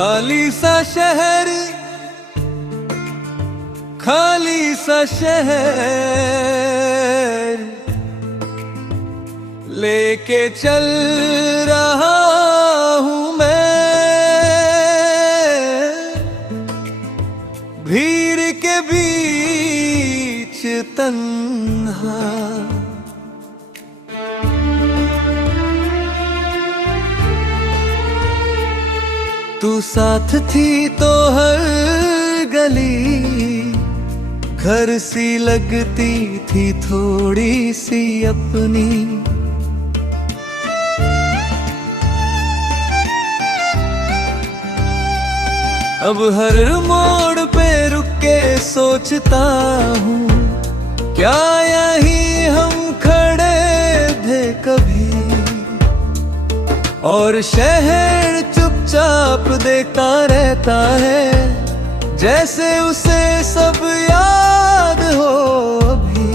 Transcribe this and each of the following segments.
खाली सा शहर, खाली सा शहर लेके चल रहा हूँ मैं, भीड़ के बीच तन्हा। तू साथ थी तो हर गली घर सी लगती थी, थोड़ी सी अपनी। अब हर मोड़ पे रुक के सोचता हूँ, क्या यही हम खड़े थे कभी, और शहर चुपचाप देखता रहता है, जैसे उसे सब याद हो अभी।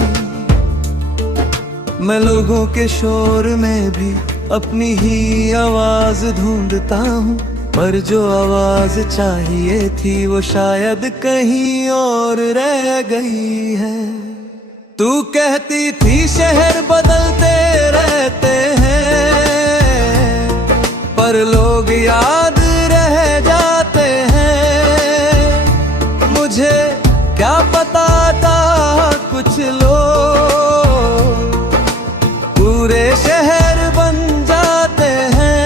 मैं लोगों के शोर में भी अपनी ही आवाज ढूंढता हूँ, पर जो आवाज चाहिए थी वो शायद कहीं और रह गई है। तू कहती थी शहर बदलते रहते हैं, पर लोग याद रह जाते हैं। मुझे क्या पता था कुछ लोग पूरे शहर बन जाते हैं।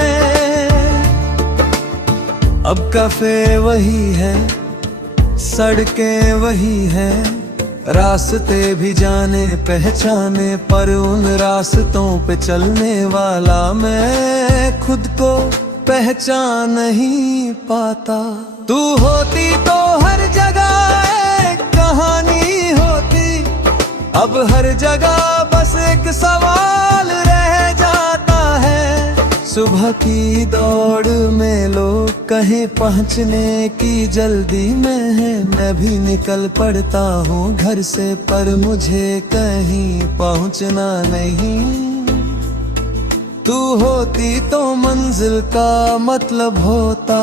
अब कैफे वही है, सड़कें वही हैं, रास्ते भी जाने पहचाने, पर उन रास्तों पे चलने वाला मैं खुद को पहचान नहीं पाता। तू होती तो हर जगह एक कहानी होती, अब हर जगह बस एक सवाल रह जाता है। सुबह की दौड़ में लोग कहीं पहुंचने की जल्दी में है, मैं भी निकल पड़ता हूँ घर से, पर मुझे कहीं पहुंचना नहीं। तू होती तो मंजिल का मतलब होता,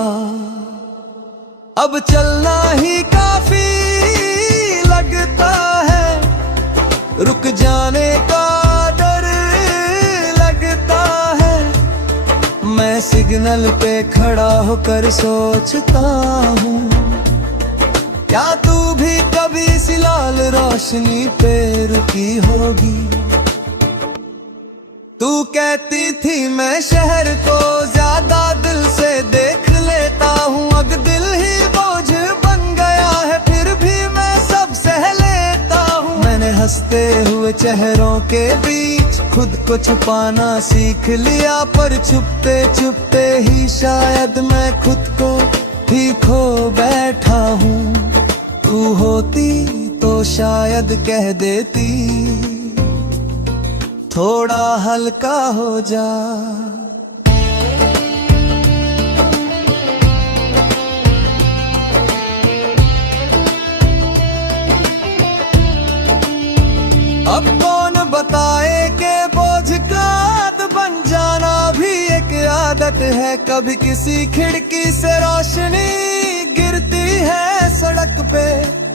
अब चलना ही काफी लगता है, रुक जाने का डर लगता है। मैं सिग्नल पे खड़ा होकर सोचता हूँ, क्या तू भी कभी इसी लाल रोशनी पे रुकी होगी। तू कहती थी मैं शहर को ज्यादा दिल से देख लेता हूँ, अब दिल ही बोझ बन गया है, फिर भी मैं सब सह लेता हूँ। मैंने हंसते हुए चेहरों के बीच खुद को छुपाना सीख लिया, पर छुपते छुपते ही शायद मैं खुद को ही खो बैठा हूँ। तू होती तो शायद कह देती, थोड़ा हल्का हो जा। अब कौन बताए कि बोझ का आदत बन जाना भी एक आदत है। कभी किसी खिड़की से रोशनी गिरती है सड़क पे,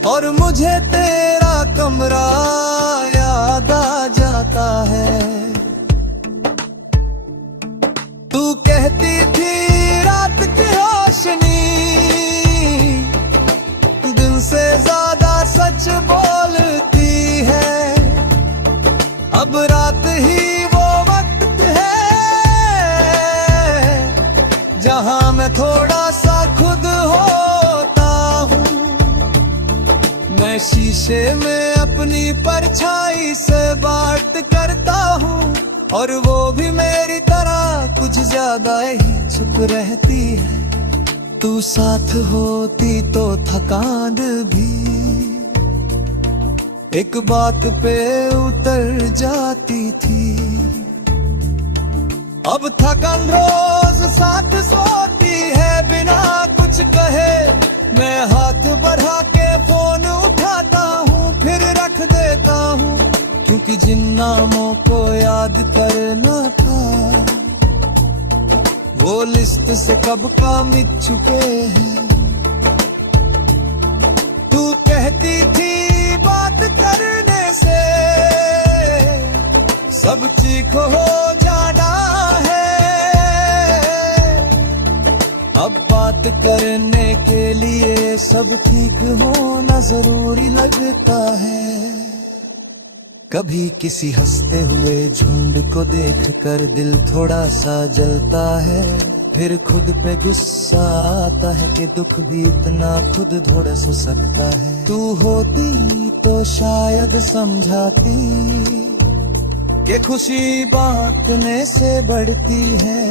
और मुझे तेरा कमरा याद आ जाता है। तू कहती थी रात की रोशनी दिन से ज्यादा सच बोलती है, अब रात ही वो वक्त है जहां मैं थोड़ा सा खुद होता हूँ। मैं शीशे में अपनी परछाई से बात करता हूँ, और वो भी मेरी तरह कुछ ज्यादा ही चुप रहती है। तू साथ होती तो थकान भी एक बात पे उतर जाती थी। अब थकन रोज साथ सोती है बिना कुछ कहे, मैं हाथ बढ़ा के फोन उठाता हूँ फिर रख देता हूँ, क्योंकि जिन नामों को याद करना था वो लिस्ट से कब का मिट चुके हैं। तू कहती थी बात करने से सब ठीक हो जाना है, अब बात करने के लिए सब ठीक होना जरूरी लगता है। कभी किसी हंसते हुए झुंड को देखकर दिल थोड़ा सा जलता है, फिर खुद पे गुस्सा आता है कि दुख भी इतना खुद थोड़ा सा सकता है। तू होती तो शायद समझाती कि खुशी बांटने से बढ़ती है,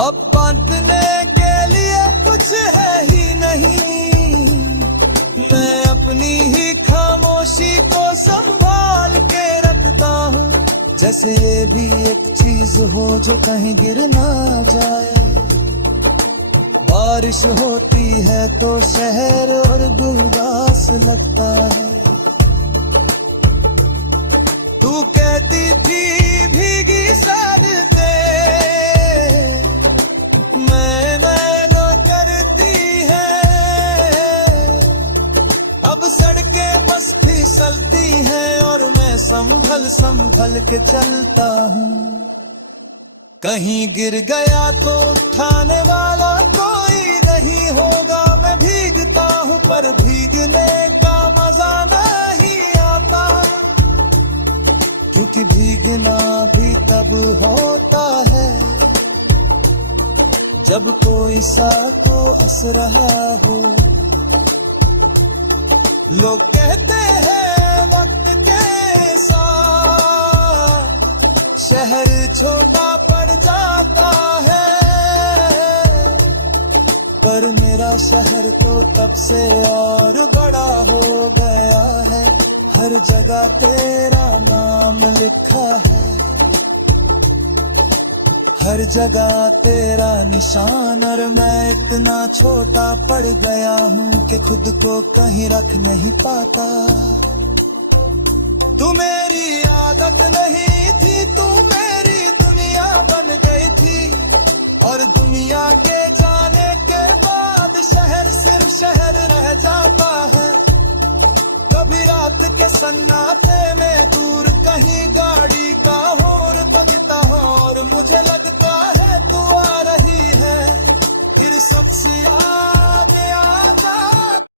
अब बांटने के लिए कुछ है ही नहीं। मैं अपनी ही खामोशी को संभाल के रखता हूँ, जैसे ये भी एक चीज हो जो कहीं गिर ना जाए। बारिश होती है तो शहर और गुलदास लगता है। तू कहती थी भीगी सड़कें मैं ना करती है, अब सड़कें बस फिसलती हैं और मैं संभल संभल के चलता हूँ। कहीं गिर गया तो उठाने वाला कोई नहीं होगा। मैं भीगता हूँ पर भीगने का मजा नहीं आता, क्योंकि भीगना भी तब होता है जब कोई साथ को हंस रहा हो। लोग कहते हैं वक्त के साथ शहर छोटा पड़ जाता है, पर मेरा शहर तो तब से और बड़ा हो गया है। हर जगह तेरा नाम लिखा है, हर जगह तेरा निशान, और मैं इतना छोटा पड़ गया हूँ कि खुद को कहीं रख नहीं पाता। तू मेरी आदत नहीं थी, तू मेरी दुनिया बन गई थी, और दुनिया के जाने के बाद शहर सिर्फ शहर रह जाता है। कभी रात के सन्नाटे में दूर कहीं गाड़ी